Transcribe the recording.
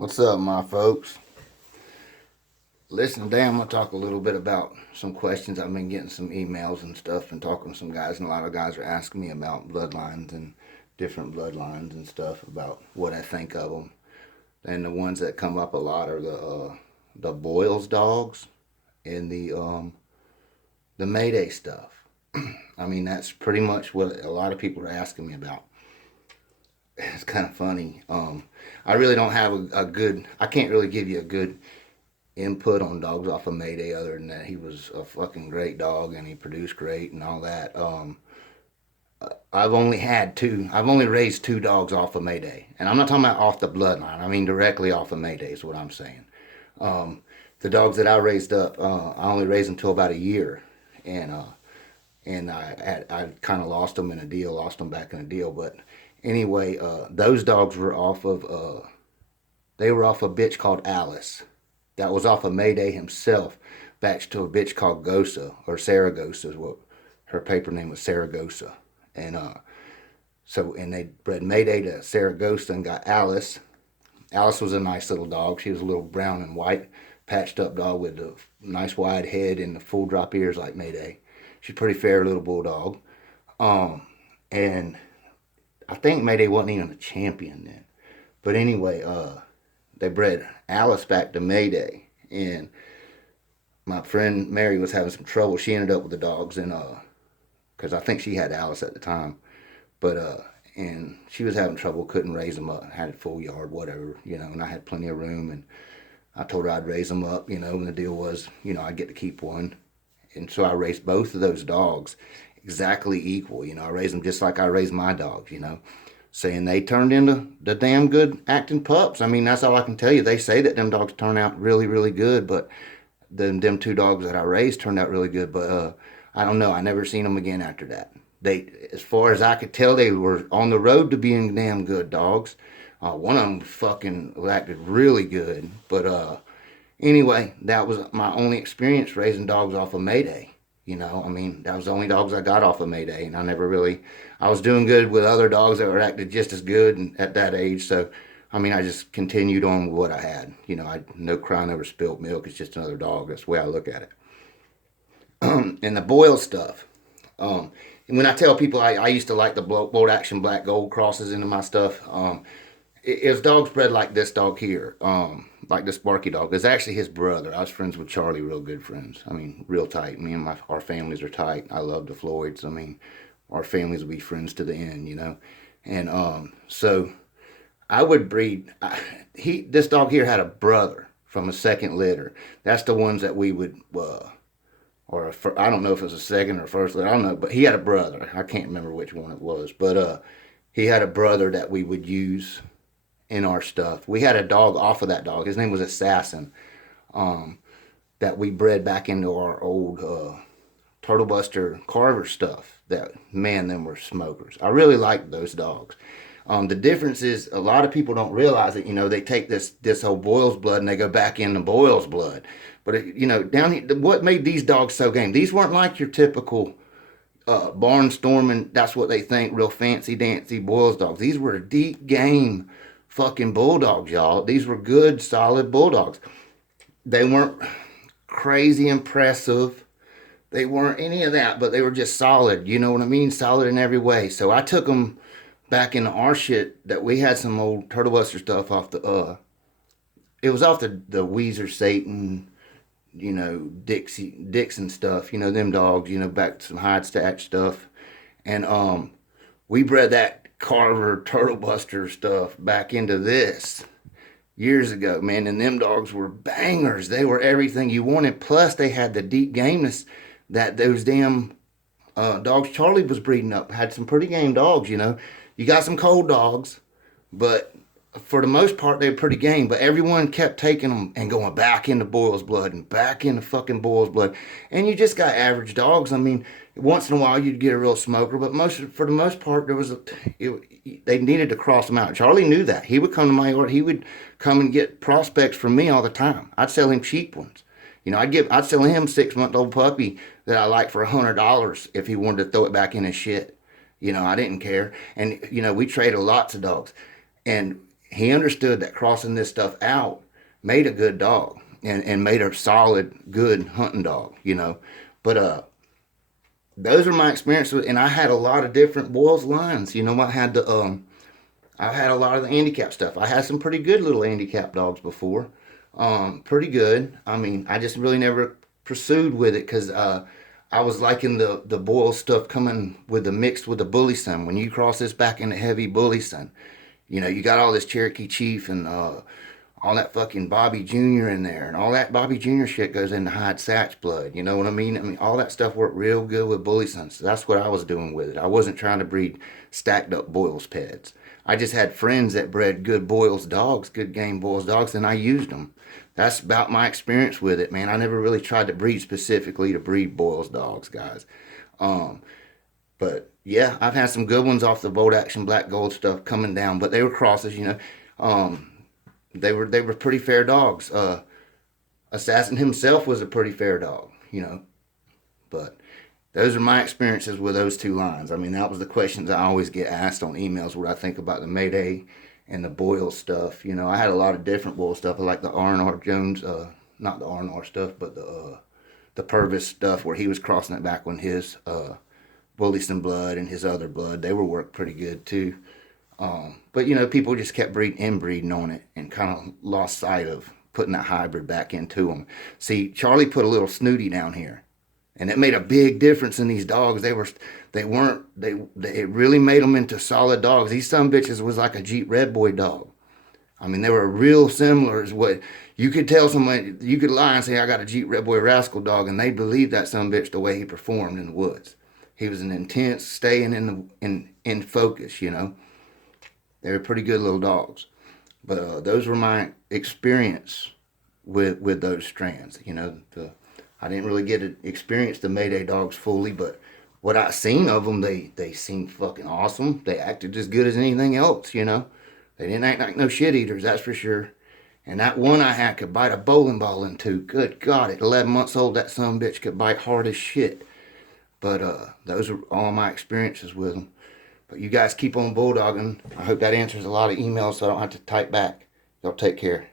What's up, my folks? Listen, today I'm going to talk a little bit about some questions. I've been getting some emails and stuff and talking to some guys, and a lot of guys are asking me about bloodlines and different bloodlines and stuff about what I think of them. And the ones that come up a lot are the Boyles dogs and the Mayday stuff. I mean, that's pretty much what a lot of people are asking me about. It's kind of funny. I really don't have a good. I can't really give you a good input on dogs off of Mayday other than that he was a fucking great dog and he produced great and all that. I've only had two. I've only raised two dogs off of Mayday, and I'm not talking about off the bloodline. I mean directly off of Mayday is what I'm saying. The dogs that I raised up, I only raised until about a year, and I kind of lost them in a deal, lost them back in a deal. But anyway, those dogs were off of they were off a bitch called Alice. That was off of Mayday himself, batched to a bitch called Gosa, or Saragossa is what her paper name was, Saragossa. And and they bred Mayday to Saragossa and got Alice. Alice was a nice little dog. She was a little brown and white, patched up dog with a nice wide head and the full drop ears like Mayday. She's a pretty fair little bulldog. And I think Mayday wasn't even a champion then. But anyway, they bred Alice back to Mayday, and my friend Mary was having some trouble. She ended up with the dogs, and because I think she had Alice at the time, but and she was having trouble, couldn't raise them up, had a full yard, whatever, and I had plenty of room, and I told her I'd raise them up, and the deal was, I'd get to keep one, and so I raised both of those dogs exactly equal. I raised them just like I raised my dogs. Saying they turned into the damn good acting pups. I mean, that's all I can tell you. They say that them dogs turn out really, really good, but them two dogs that I raised turned out really good. But I don't know. I never seen them again after that. They, as far as I could tell, they were on the road to being damn good dogs. One of them fucking acted really good. But anyway, that was my only experience raising dogs off of Mayday. I mean, that was the only dogs I got off of Mayday, and I was doing good with other dogs that were acting just as good at that age, so, I mean, I just continued on with what I had. No crying over spilt milk, it's just another dog, that's the way I look at it. And the Boyle stuff, and when I tell people I used to like the bolt action black gold crosses into my stuff, it was dogs bred like this dog here, like this Sparky dog. It's actually his brother. I was friends with Charlie, real good friends. I mean, real tight. Me and our families are tight. I love the Floyds. I mean, our families will be friends to the end, And so I would breed. This dog here had a brother from a second litter. That's the ones that we would, I don't know if it was a second or first litter. I don't know, but he had a brother. I can't remember which one it was, but he had a brother that we would use in our stuff. We had a dog off of that dog. His name was Assassin, that we bred back into our old Turtle Buster Carver stuff. That, man, them were smokers. I really liked those dogs. The difference is a lot of people don't realize it. They take this whole Boyle's blood and they go back into Boyle's blood. But down here, what made these dogs so game? These weren't like your typical barnstorming. That's what they think. Real fancy dancy Boyle's dogs. These were deep game fucking bulldogs, y'all. These were good, solid bulldogs. They weren't crazy impressive. They weren't any of that, but they were just solid. You know what I mean? Solid in every way. So I took them back into our shit that we had some old Turtle Buster stuff off it was off the Weezer Satan, Dixon stuff, them dogs, back to some hide stack stuff. And we bred that Carver Turtle Buster stuff back into this years ago, man, and them dogs were bangers. They were everything you wanted, plus they had the deep gameness that those damn dogs Charlie was breeding up. Had some pretty game dogs. You got some cold dogs, but for the most part they were pretty game. But everyone kept taking them and going back into Boyle's blood and back into fucking Boyle's blood, and you just got average dogs. I mean, once in a while you'd get a real smoker, but for the most part they needed to cross them out. Charlie knew that. He would come to my yard. He would come and get prospects from me all the time. I'd sell him cheap ones. I'd sell him 6-month-old puppy that I liked for $100 if he wanted to throw it back in his shit. I didn't care. And we traded lots of dogs, and he understood that crossing this stuff out made a good dog and made a solid, good hunting dog, you know. But those are my experiences, and I had a lot of different Boyles lines. You know, I had a lot of the handicap stuff. I had some pretty good little handicap dogs before, pretty good. I mean, I just really never pursued with it because I was liking the Boyle stuff coming with the mixed with the bully son. When you cross this back into heavy bully son, you know, you got all this Cherokee Chief and all that fucking Bobby Jr. in there, and all that Bobby Jr. shit goes into Hyde Satch blood. You know what I mean? I mean, all that stuff worked real good with bully sons. So that's what I was doing with it. I wasn't trying to breed stacked up Boyles pets. I just had friends that bred good Boyles dogs, good game Boyles dogs, and I used them. That's about my experience with it, man. I never really tried to breed specifically to breed Boyles dogs, guys. Um, but yeah, I've had some good ones off the Bolt Action Black Gold stuff coming down, but they were crosses, you know. Um, they were pretty fair dogs. Assassin himself was a pretty fair dog, you know. But those are my experiences with those two lines. I mean, that was the questions I always get asked on emails, what I think about the Mayday and the Boyle stuff. You know, I had a lot of different Boyle stuff. I like the R&R Jones, not the R&R stuff, but the Purvis stuff where he was crossing it back when his Bullison blood and his other blood, they were worked pretty good too. But you know, people just kept inbreeding on it and kind of lost sight of putting that hybrid back into them. See, Charlie put a little snooty down here, and it made a big difference in these dogs. It really made them into solid dogs. These son bitches was like a Jeep Red Boy dog. I mean, they were real similar as what you could tell somebody. You could lie and say, I got a Jeep Red Boy Rascal dog, and they believed that son bitch the way he performed in the woods. He was an intense, staying in focus, you know. They were pretty good little dogs. But those were my experience with those strands. You know, I didn't really get to experience the Mayday dogs fully, but what I seen of them, they seemed fucking awesome. They acted as good as anything else, you know. They didn't act like no shit eaters, that's for sure. And that one I had could bite a bowling ball in two. Good God, at 11 months old, that son bitch could bite hard as shit. But those are all my experiences with them. But you guys keep on bulldogging. I hope that answers a lot of emails so I don't have to type back. Y'all take care.